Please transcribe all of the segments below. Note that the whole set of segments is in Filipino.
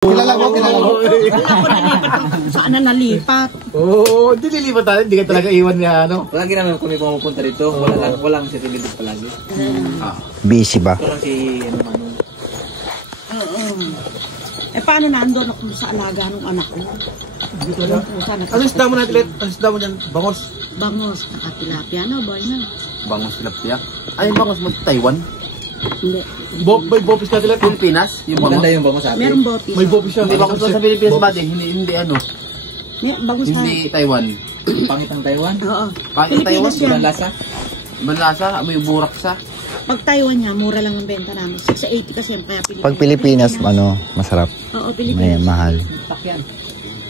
Kilala mo? Ako nalipat saan na nalipat. Oo, hindi nilipat tayo. Hindi ka talaga iwan niya, ano? Palagi naman kung may pumupunta dito, walang si Rilibit palagi. Busy ba? Walang si ano. Eh paano nandun ako sa alaga ng anak ko? Ano isda mo natin? Ano isda mo dyan? Bangos? Bangos, nakatilapia na, boy na. Bangos tilapia. Ay, bangos mo Taiwan? Hindi. May bopis ka tilapia? Pilipinas? Yung Maganda bangos? yung bango sa atin. Merong bopis. May bopis siya. Hindi bangos sa Pilipinas ba din? Hindi ano? May bangos na. Hindi Taiwan. Pangit ang Taiwan. Oo. Pangit ang Taiwan? Pilipinas yan. Ibang lasa. Malasa, may burak sa. Pag Taiwan nga, mura lang ang benta namin. 680 kasi yan, kaya Pilipinas. Pag Pilipinas, ano, masarap. Oo, May Pilipinas. mahal. Takyan.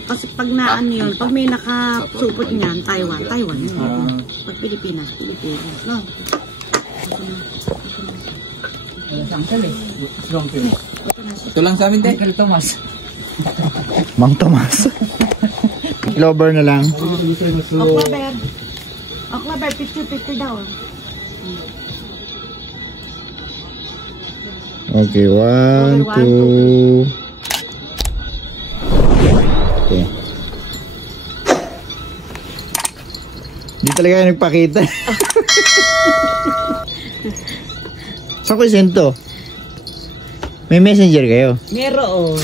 Kasi pag naan yun, pag may nakasupot niyan, Taiwan yun. Pag Pilipinas, Pilipinas. No? Ito lang sa amin din. Mang Tomas. Lover na lang. Oklaber. Oklaber, picture daw. Okay, 1, 2. Okay. Di talaga kayo nagpakita. Saan ko isento? May messenger kayo? Meron.